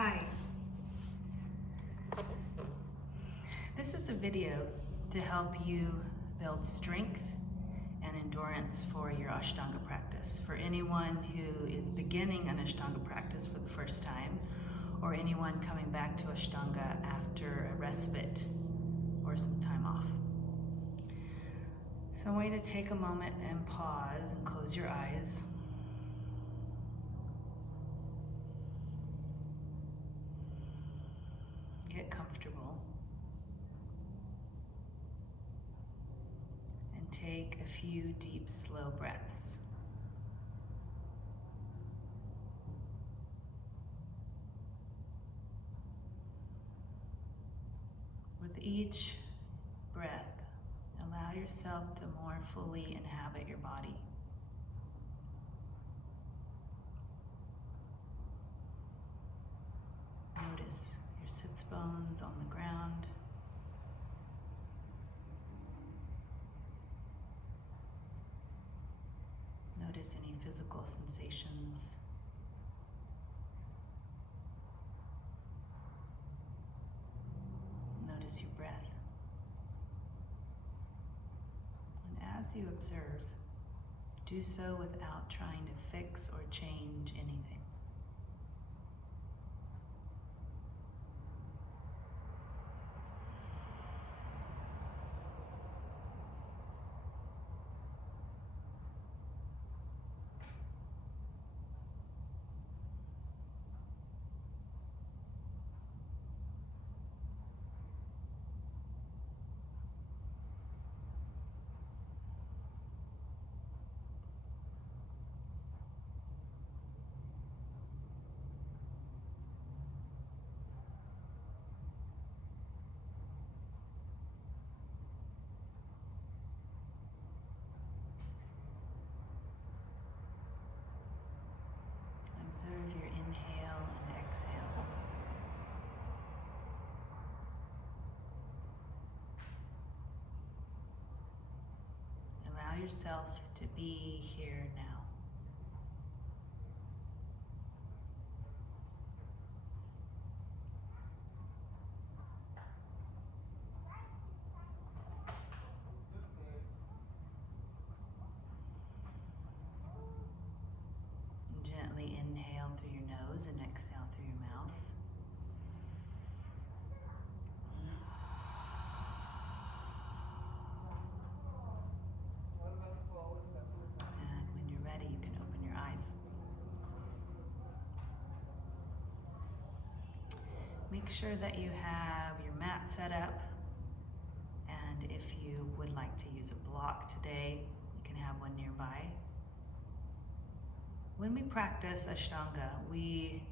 Hi. This is a video to help you build strength and endurance for your Ashtanga practice. For anyone who is beginning an Ashtanga practice for the first time, or anyone coming back to Ashtanga after a respite or some time off. So I want you to take a moment and pause and close your eyes. Get comfortable and take a few deep, slow breaths. With each breath, allow yourself to more fully inhabit your body. Notice your sits bones on the ground. Notice any physical sensations. Notice your breath. And as you observe, do so without trying to fix or change anything. Observe your inhale and exhale. Allow yourself to be here now. Gently inhale through your nose and exhale through your mouth. And when you're ready, you can open your eyes. Make sure that you have your mat set up, and if you would like to use a block today, you can have one nearby. When we practice Ashtanga, we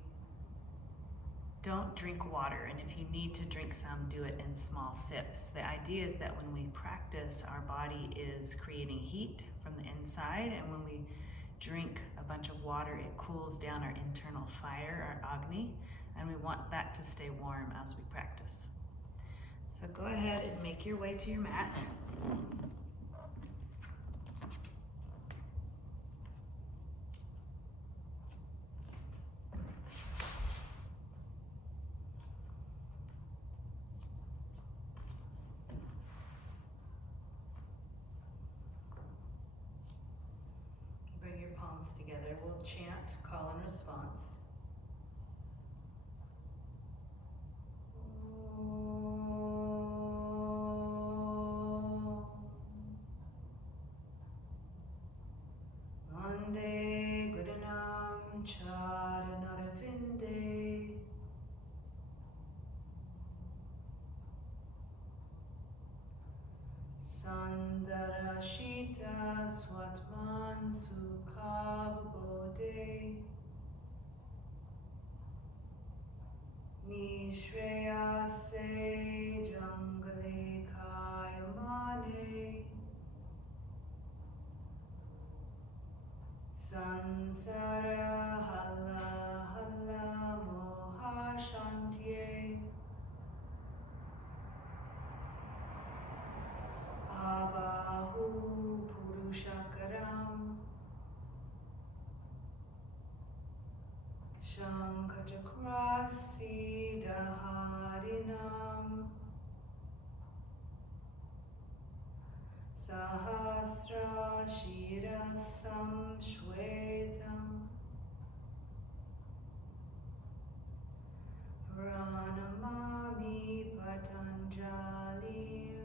don't drink water, and if you need to drink some, do it in small sips. The idea is that when we practice, our body is creating heat from the inside, and when we drink a bunch of water, it cools down our internal fire, our Agni, and we want that to stay warm as we practice. So go ahead and make your way to your mat. Bring your palms together. We'll chant call and response. Vande Gudanam Charanarvinde Sandarashita Swatman Sukhavabode Nishreyase Jangale Kayamane Sansara Hala Hala Moha Shantye Abahu Purushakaram Shankhachakrasidaharinam Sahasra Shirasam Shwetam Pranamami Patanjalim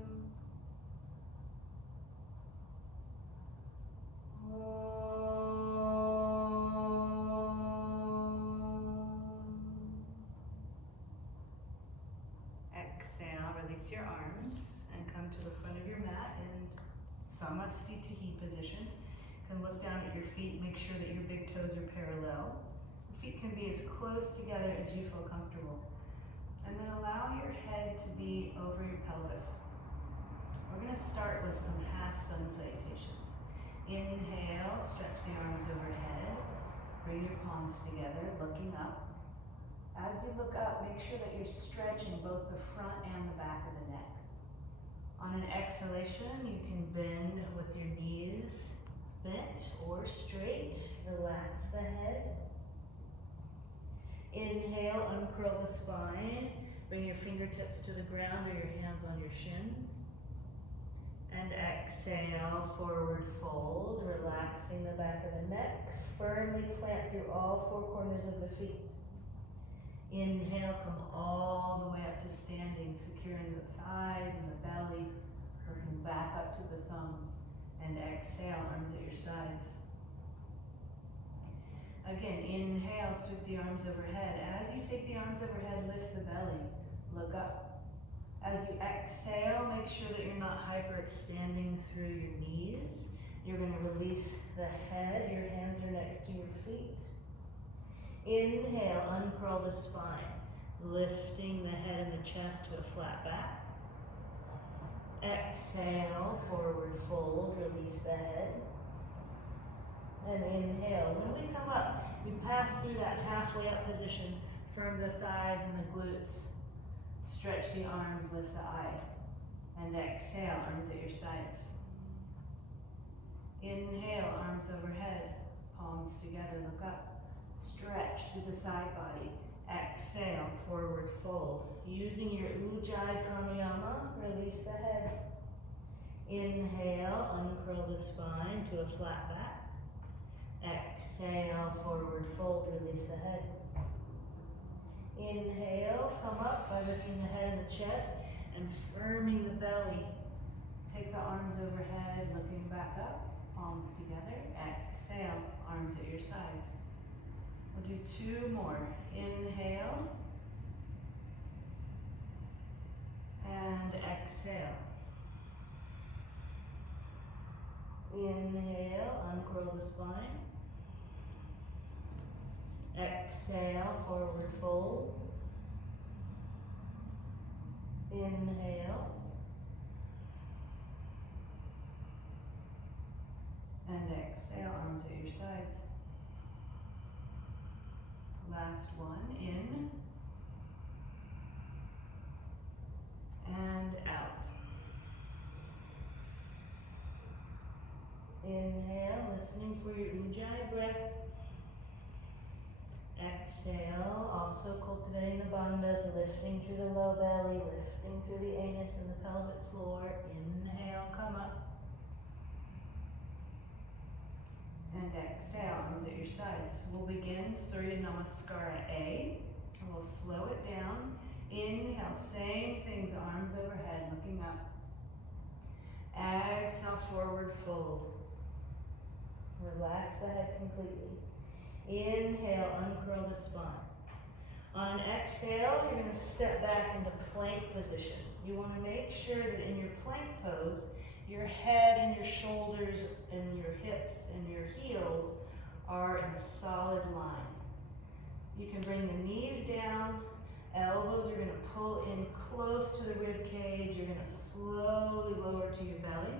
Exhale, release your arms and come to the front of your mat in Samastitihi position. You can look down at your feet, make sure that your big toes are parallel. The feet can be as close together as you feel comfortable. And then allow your head to be over your pelvis. We're going to start with some half sun salutations. Inhale, stretch the arms overhead. Bring your palms together, looking up. As you look up, make sure that you're stretching both the front and the back of the neck. On an exhalation, you can bend with your knees bent or straight. Relax the head. Inhale, uncurl the spine. Bring your fingertips to the ground or your hands on your shins. And exhale, forward fold, relaxing the back of the neck. Firmly plant through all four corners of the feet. Inhale, come all the way up to standing, securing the thighs and the belly, working back up to the thumbs. And exhale, arms at your sides. Again, inhale, sweep the arms overhead. As you take the arms overhead, lift the belly, look up. As you exhale, make sure that you're not hyperextending through your knees. You're going to release the head. Your hands are next to your feet. Inhale, uncurl the spine, lifting the head and the chest to a flat back. Exhale, forward fold, release the head. And inhale. When we come up, we pass through that halfway up position, firm the thighs and the glutes. Stretch the arms, lift the eyes. And exhale, arms at your sides. Inhale, arms overhead, palms together, look up. Stretch through the side body. Exhale, forward fold. Using your Ujjayi pranayama, release the head. Inhale, uncurl the spine to a flat back. Exhale, forward fold, release the head. Inhale, come up by lifting the head and the chest and firming the belly. Take the arms overhead, looking back up, palms together. Exhale, arms at your sides. We'll do two more. Inhale. And exhale. Inhale, uncurl the spine. Exhale, forward fold. Inhale. And exhale, arms at your sides. Last one, in. And out. Inhale, listening for your Ujjayi breath. Exhale, also cultivating the bandhas, lifting through the low belly, lifting through the anus and the pelvic floor. Inhale, come up. And exhale, arms at your sides. We'll begin Surya Namaskara A. And we'll slow it down. Inhale, same things, arms overhead, looking up. Exhale, forward fold. Relax the head completely. Inhale, uncurl the spine. On an exhale, you're going to step back into plank position. You want to make sure that in your plank pose, your head and your shoulders and your hips and your heels are in a solid line. You can bring the knees down. Elbows are going to pull in close to the rib cage. You're going to slowly lower to your belly.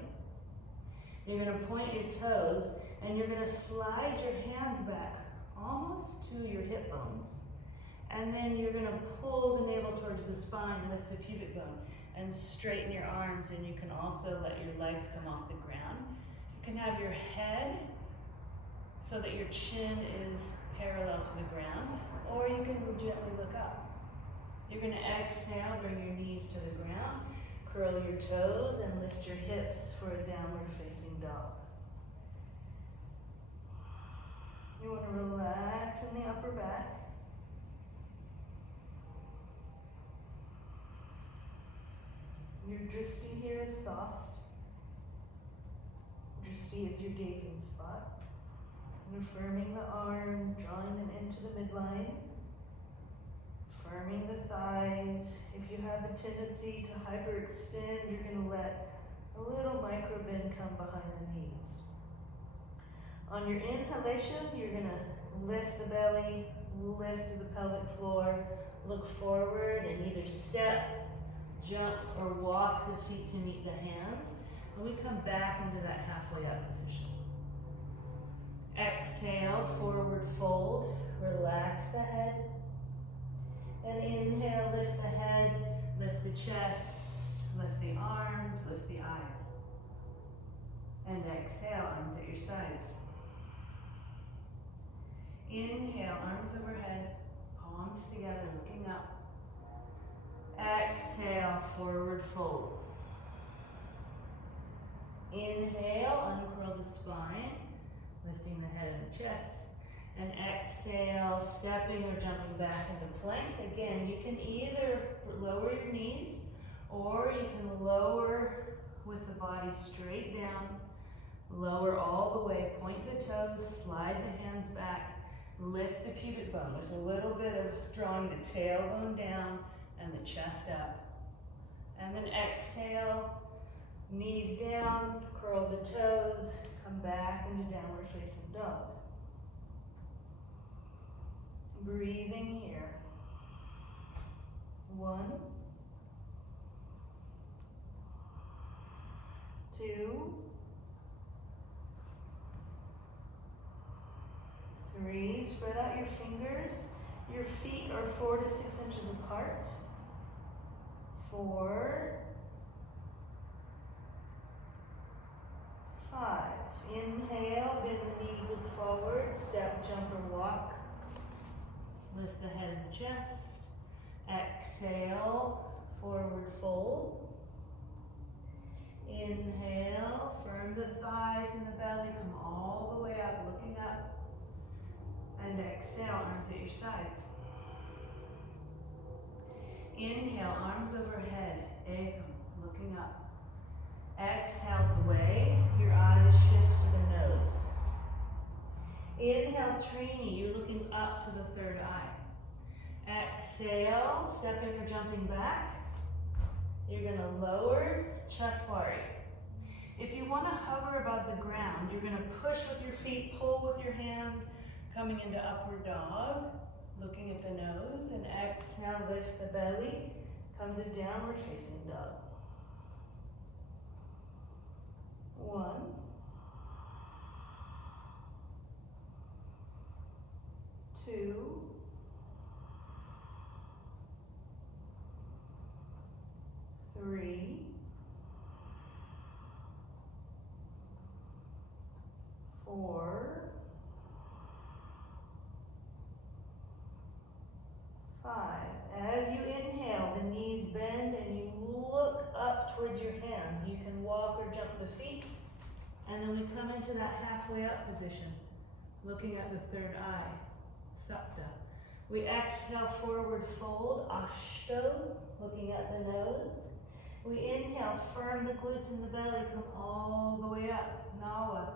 You're going to point your toes and you're going to slide your hands back almost to your hip bones. And then you're going to pull the navel towards the spine, lift the pubic bone, and straighten your arms. And you can also let your legs come off the ground. You can have your head so that your chin is parallel to the ground, you can gently look up. You're going to exhale, bring your knees to the ground, curl your toes, and lift your hips for a downward facing dog. You want to relax in the upper back. Your drishti here is soft. Drishti is your gazing spot. And affirming the arms, drawing them into the midline. Firming the thighs. If you have a tendency to hyperextend, you're going to let a little micro bend come behind the knees. On your inhalation, you're going to lift the belly, lift through the pelvic floor, look forward, and either step, jump, or walk the feet to meet the hands. And we come back into that halfway up position. Exhale, forward fold, relax the head. And inhale, lift the head, lift the chest, lift the arms, lift the eyes. And exhale, arms at your sides. Inhale, arms overhead, palms together, looking up. Exhale, forward fold. Inhale, uncurl the spine, lifting the head and the chest. And exhale, stepping or jumping back into plank. Again, you can either lower your knees or you can lower with the body straight down. Lower all the way, point the toes, slide the hands back, lift the pubic bone. There's a little bit of drawing the tailbone down and the chest up. And then exhale, knees down, curl the toes, come back into downward facing dog. Breathing here. 1, 2, 3. Spread out your fingers. Your feet are 4 to 6 inches apart. 4, 5. Inhale, bend the knees, look forward, step, jump, or walk. Lift the head and chest. Exhale, forward fold. Inhale, firm the thighs and the belly, come all the way up, looking up. And exhale, arms at your sides. Inhale, arms overhead, ekam, looking up. Exhale, dway, your eyes shift to the nose. Inhale, Trini, you're looking up to the third eye. Exhale, stepping or jumping back. You're going to lower, Chatwari. If you want to hover above the ground, you're going to push with your feet, pull with your hands, coming into upward dog, looking at the nose, and exhale, lift the belly, come to downward facing dog. 1, 2, 3, 4, 5. As you inhale, the knees bend and you look up towards your hands. You can walk or jump the feet. And then we come into that halfway up position, looking at the third eye, Sapta. We exhale, forward fold, Ashto, looking at the nose. We inhale, firm the glutes and the belly, come all the way up, Nawa,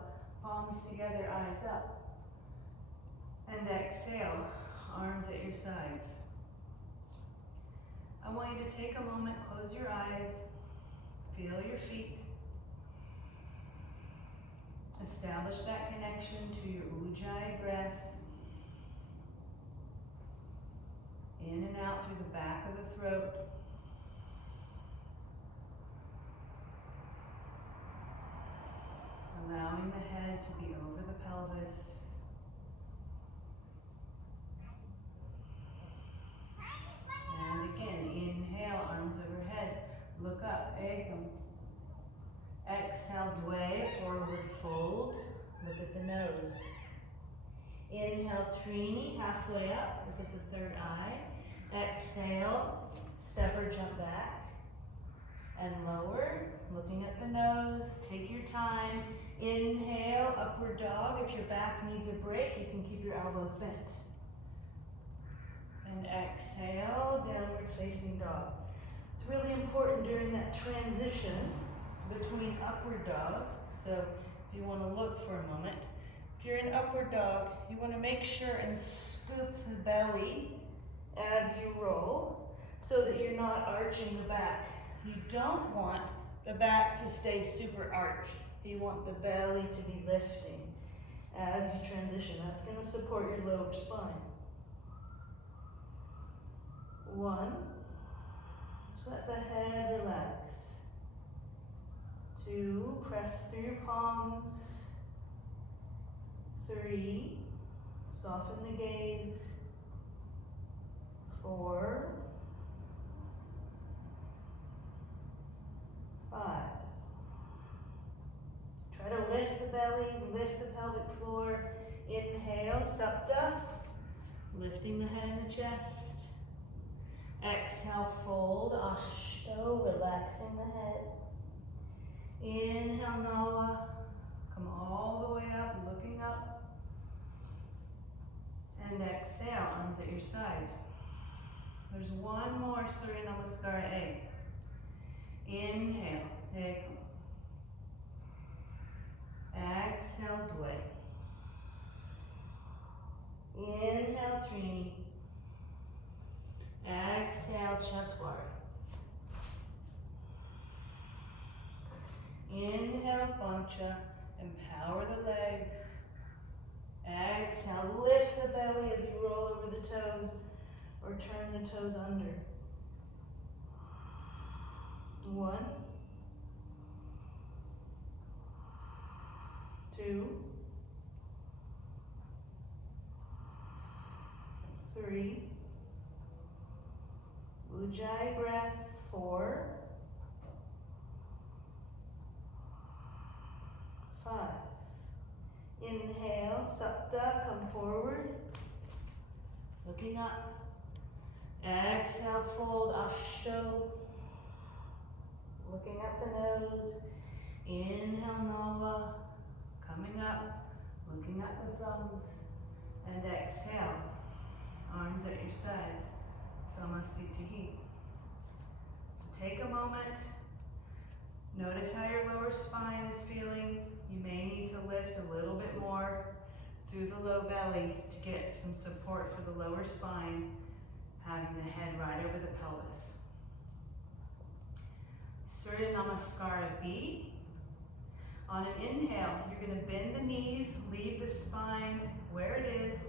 palms together, eyes up. And exhale, arms at your sides. I want you to take a moment, close your eyes, feel your feet. Establish that connection to your Ujjayi breath. In and out through the back of the throat. Allowing the head to be over the pelvis. And again, inhale, arms overhead. Look up, ekam. Exhale, dway, forward fold. Look at the nose. Inhale, Trini, halfway up, look at the third eye. Exhale, step or jump back. And lower, looking at the nose, take your time. Inhale, upward dog. If your back needs a break, you can keep your elbows bent. And exhale, downward facing dog. It's really important during that transition between upward dog. So if you want to look for a moment, if you're in upward dog, you want to make sure and scoop the belly as you roll so that you're not arching the back. You don't want the back to stay super arched. You want the belly to be lifting as you transition. That's going to support your lower spine. 1, just let the head relax. 2, press through your palms. 3, soften the gaze. 4, 5. Try to lift the belly, lift the pelvic floor. Inhale, Supta, lifting the head and the chest. Exhale, fold, Ashto, relaxing the head. Inhale, Nava, come all the way up, looking up. And exhale, arms at your sides. There's one more Surya Namaskara A. Inhale, take them. Exhale, Dvay. Inhale, Trini. Exhale, Chatwari. Inhale, Pancha. Empower the legs. Exhale, lift the belly as you roll over the toes or turn the toes under. 1, 2, 3, Ujjayi breath. 4, 5. Inhale, Supta, come forward, looking up. Exhale, fold, Ashto, looking at the nose. Inhale, Nava, coming up, looking at the thumbs. And exhale, arms at your sides, Samastitihi. So take a moment, notice how your lower spine is feeling. You may need to lift a little bit more through the low belly to get some support for the lower spine, having the head right over the pelvis. Surya Namaskara A B. On an inhale, you're going to bend the knees, leave the spine where it is,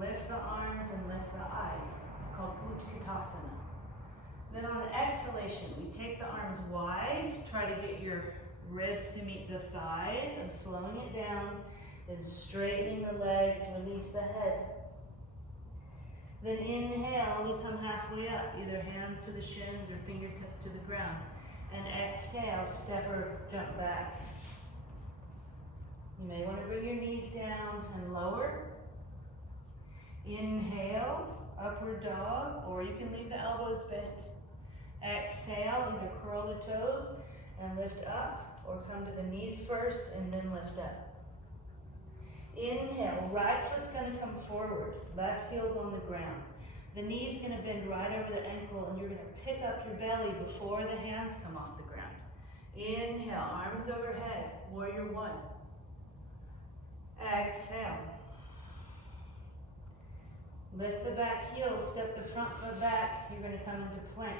lift the arms and lift the eyes. This is called Utkatasana. Then on an exhalation, we take the arms wide, try to get your ribs to meet the thighs. I'm slowing it down, then straightening the legs, release the head. Then inhale, we come halfway up, either hands to the shins or fingertips to the ground. And exhale, step or jump back. You may want to bring your knees down and lower. Inhale, upward dog, or you can leave the elbows bent. Exhale, either curl the toes and lift up, or come to the knees first and then lift up. Inhale, right foot's going to come forward, left heel's on the ground. The knee's going to bend right over the ankle, and you're going to pick up your belly before the hands come off the ground. Inhale, arms overhead, warrior 1. Exhale. Lift the back heel, step the front foot back. You're going to come into plank.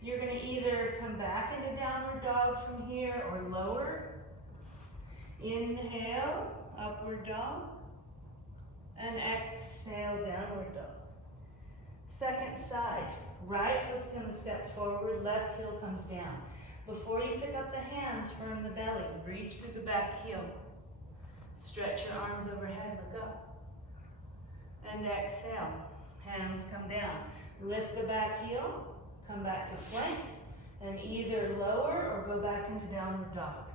You're going to either come back into downward dog from here or lower. Inhale, upward dog. And exhale, downward dog. Second side, right foot's going to step forward, left heel comes down. Before you pick up the hands, firm the belly. Reach through the back heel. Stretch your arms overhead, look up. And exhale, hands come down. Lift the back heel, come back to plank, and either lower or go back into downward dog.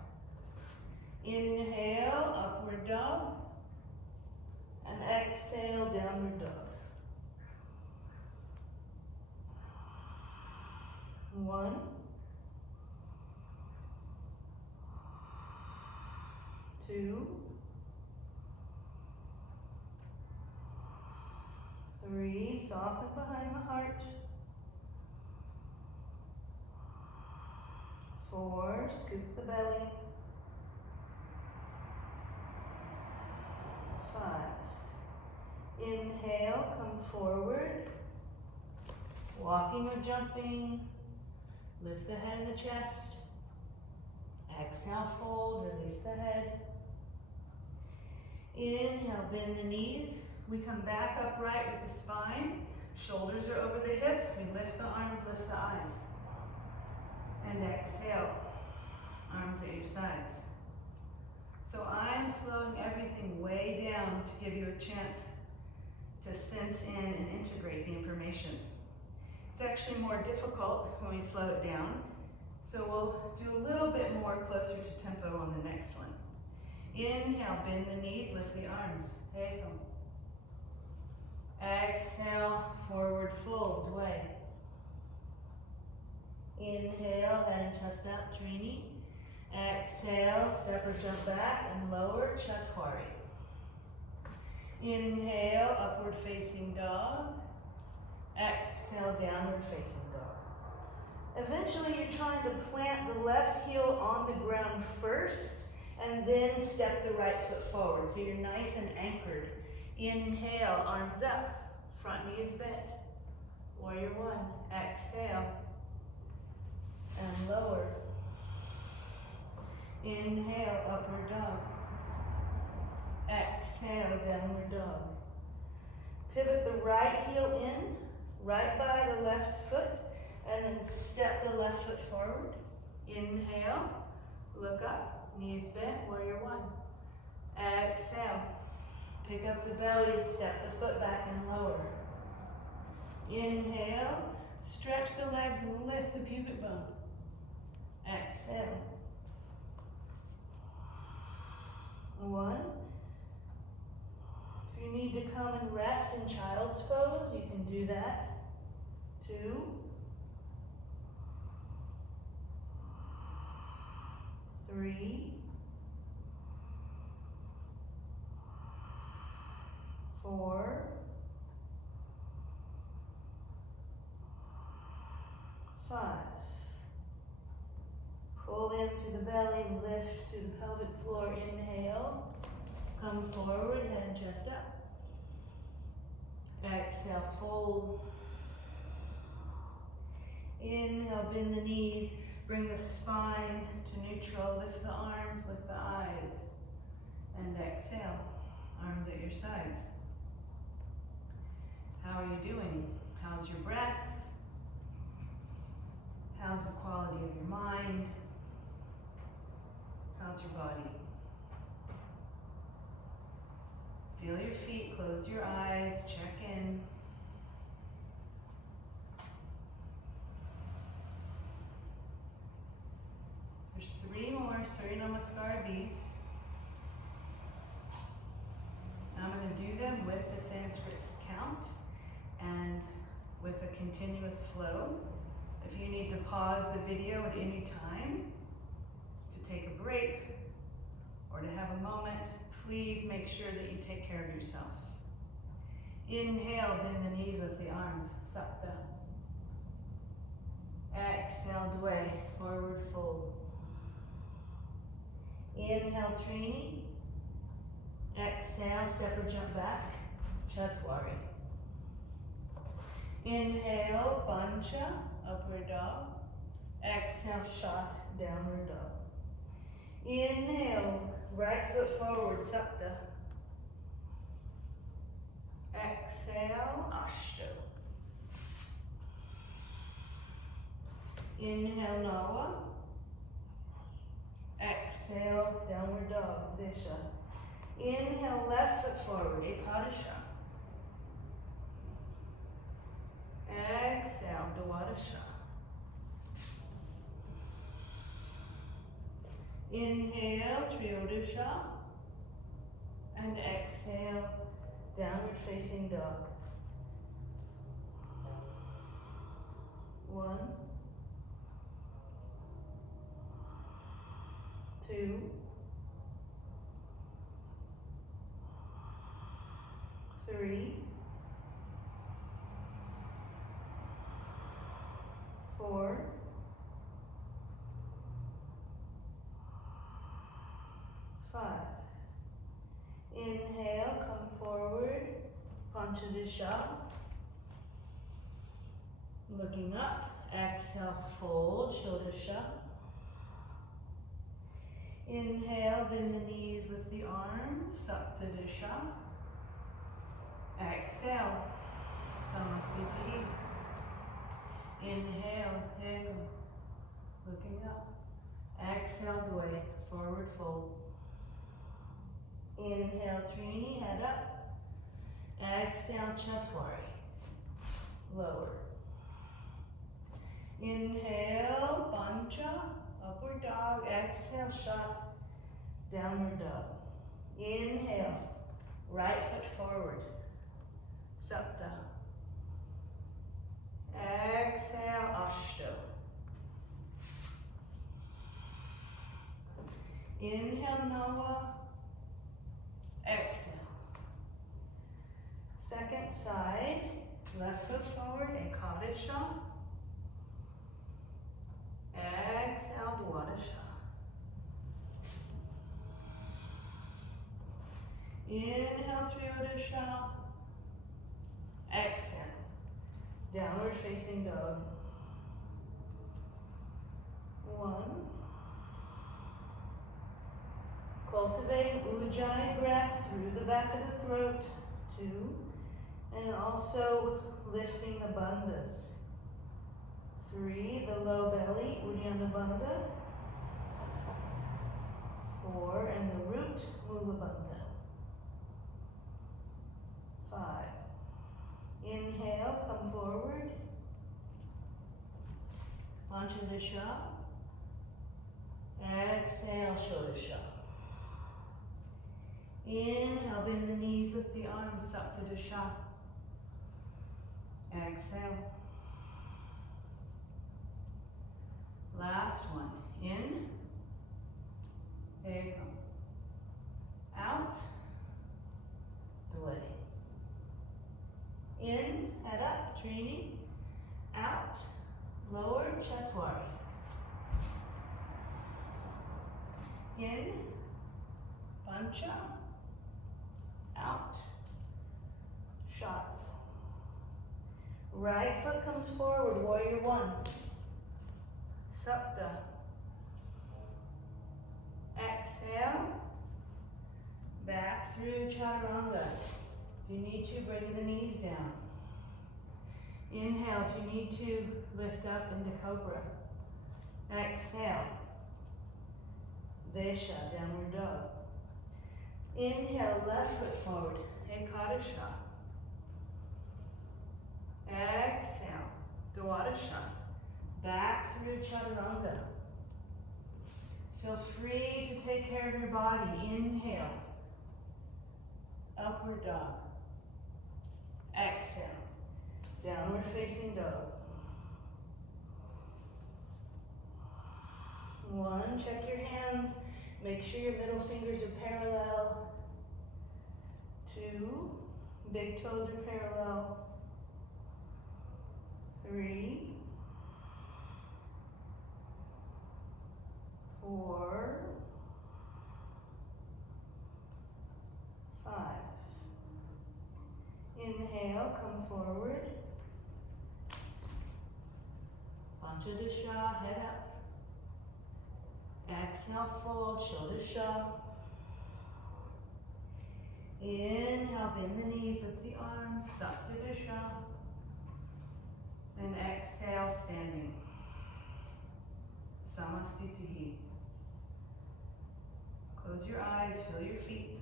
Inhale, upward dog. And exhale, downward dog. 1, 2, 3, soften behind the heart. 4, scoop the belly. 5, inhale, come forward, walking or jumping, lift the head and the chest. Exhale, fold, release the head. Inhale, bend the knees. We come back upright with the spine. Shoulders are over the hips. We lift the arms, lift the eyes. And exhale, arms at your sides. So I'm slowing everything way down to give you a chance to sense in and integrate the information. It's actually more difficult when we slow it down. So we'll do a little bit more closer to tempo on the next one. Inhale, bend the knees, lift the arms. Take them. Exhale, forward fold, dway. Inhale, head and chest out, Trini. Exhale, step or jump back and lower, Chatwari. Inhale, upward facing dog. Exhale, downward facing dog. Eventually you're trying to plant the left heel on the ground first and then step the right foot forward. So you're nice and anchored. Inhale, arms up, front knee is bent. Warrior 1, exhale, and lower. Inhale, upward dog. Exhale, downward dog. Pivot the right heel in, right by the left foot, and then step the left foot forward. Inhale, look up, knees bent, warrior 1. Exhale, pick up the belly, step the foot back and lower. Inhale, stretch the legs and lift the pubic bone. Exhale. 1. If you need to come and rest in child's pose, you can do that. 2. 3. 4. 5. Pull in through the belly, lift through the pelvic floor. Inhale. Come forward, head and chest up. Exhale, fold. Inhale, bend the knees. Bring the spine to neutral. Lift the arms, lift the eyes. And exhale, arms at your sides. How are you doing? How's your breath? How's the quality of your mind? How's your body? Feel your feet, close your eyes, check in. There's 3 more Surya Namaskara A B's. I'm going to do them with the Sanskrit count and with a continuous flow. If you need to pause the video at any time to take a break or to have a moment, please make sure that you take care of yourself. Inhale, bend the knees, lift the arms, Sapta. Exhale, Dway, forward fold. Inhale, Trini. Exhale, step or jump back, Chatwari. Inhale, Pancha, upward dog. Exhale, Shat, downward dog. Inhale, right foot forward, Sapta. Exhale, Ashto. Inhale, Nawa. Exhale, downward dog, Disha. Inhale, left foot forward, Ekadasha. Exhale, Dwadasha. Inhale, Triyodasha. And exhale, Downward facing dog. 1, 2, 3, 4, 5. Inhale, come forward, Panchadisha. Looking up, exhale, fold, Shodasha. Inhale, bend the knees, lift the arms, Saptadisha. Exhale, Samasthiti. Inhale, Hego, looking up. Exhale, Dvay, forward fold. Inhale, Trini, head up. Exhale, Chatwari, lower. Inhale, Pancha, upward dog. Exhale, Shat, downward dog. Inhale, right foot forward, Sapta. Exhale, Ashto. Inhale, Nava. Exhale. Second side, left foot forward, Ekadasha. Exhale, Dwadasha. Inhale, Triyodasha. Exhale, downward facing dog. 1. Cultivating Ujjayi breath through the back of the throat. 2. And also lifting the bandhas. 3, the low belly, Uddiyana Bandha. 4, and the root, Mula Bandha. 5. Inhale, come forward. Panchadisha. Exhale, Shodasha. Inhale, bend the knees, lift the arms, Saptadisha. Exhale. Last one. In. Ekam. Out. Dvay. In, head up, Trini. Out, lower, Chatwari. In, Pancha. Out, shots. Right foot comes forward, warrior 1. Sapta. Exhale. Back through Chaturanga. If you need to, bring the knees down. Inhale if you need to, lift up into Cobra. Exhale. Vesha, downward dog. Inhale, left foot forward, Ekadasha. Exhale, Dwadasha. Back through Chaturanga. Feel free to take care of your body. Inhale, upward dog. Exhale, downward facing dog. 1, check your hands. Make sure your middle fingers are parallel. 2, big toes are parallel. 3, 4, 5. Inhale, come forward. Panchadisha, head up. Exhale, fold, Shodasha. Inhale, bend the knees, lift the arms, Saptadisha. And exhale, standing. Samasthiti. Close your eyes, feel your feet.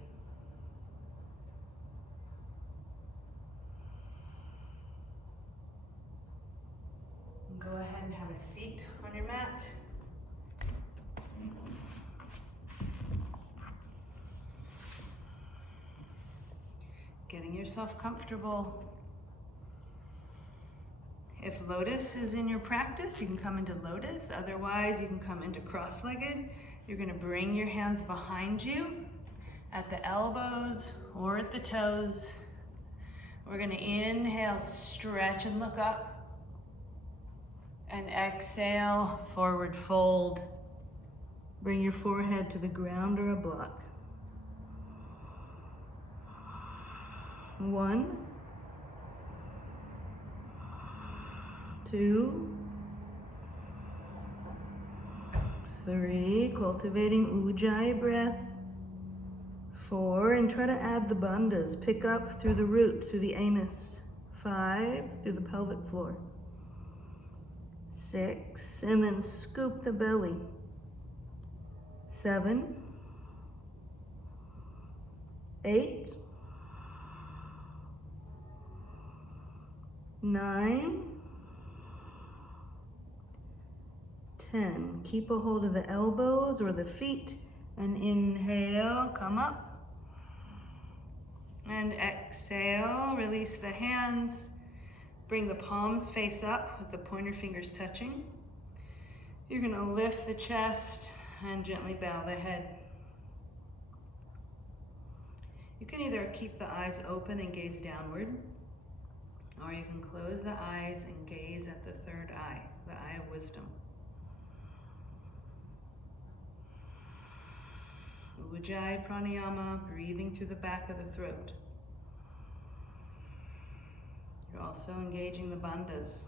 And go ahead and have a seat on your mat. Getting yourself comfortable. If lotus is in your practice, you can come into lotus. Otherwise, you can come into cross-legged. You're going to bring your hands behind you at the elbows or at the toes. We're going to inhale, stretch and look up. And exhale, forward fold. Bring your forehead to the ground or a block. 1, 2, 3, cultivating Ujjayi breath. 4, and try to add the bandhas. Pick up through the root, through the anus. 5, through the pelvic floor. 6, and then scoop the belly. 7, 8, 9, 10. Keep a hold of the elbows or the feet and inhale, come up. And exhale, release the hands. Bring the palms face up with the pointer fingers touching. You're going to lift the chest and gently bow the head. You can either keep the eyes open and gaze downward, or you can close the eyes and gaze at the third eye, the eye of wisdom. Ujjayi pranayama, breathing through the back of the throat. You're also engaging the bandhas.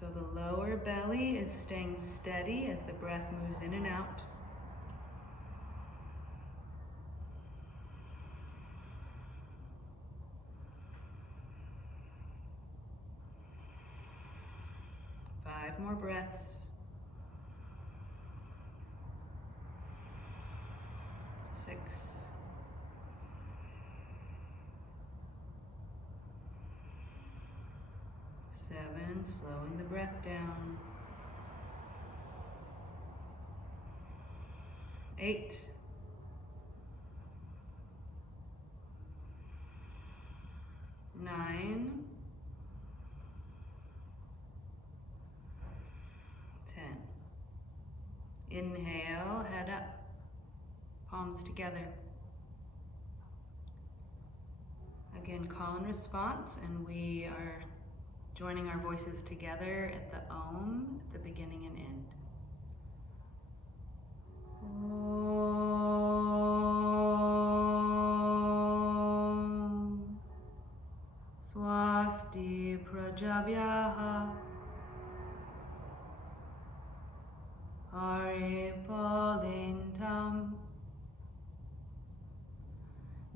So the lower belly is staying steady as the breath moves in and out. Five more breaths. 6. 7, slowing the breath down. 8. 9. 10. Inhale, head up, palms together. Again, call and response, and we are joining our voices together at the Om, at the beginning and end. Om Swasti Prajabhyaha Haripalintam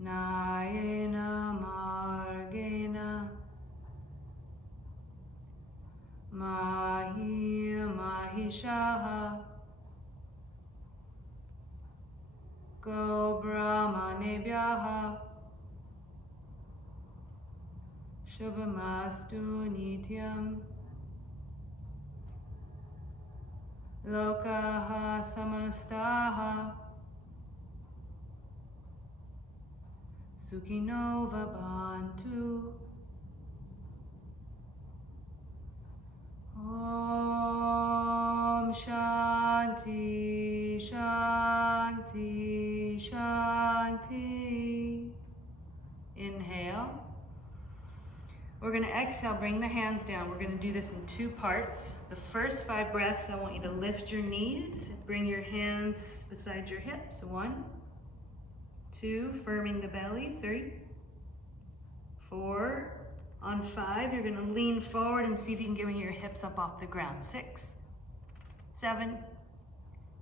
Nayena Margena Mahi Mahishaha Go Brahmanebhyaha Shubhamastu Nityam Lokaha Samastaha Sukhino Bhavantu Om Shanti Shanti Shanti. Inhale. We're going to exhale, bring the hands down. We're going to do this in 2 parts. The first 5 breaths, I want you to lift your knees, bring your hands beside your hips. 1, 2, firming the belly. 3, 4. On 5, you're going to lean forward and see if you can get your hips up off the ground. 6, 7,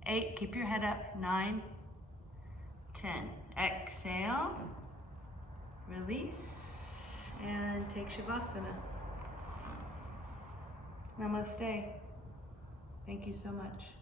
8, keep your head up. 9, 10. Exhale, release, and take Savasana. Namaste. Thank you so much.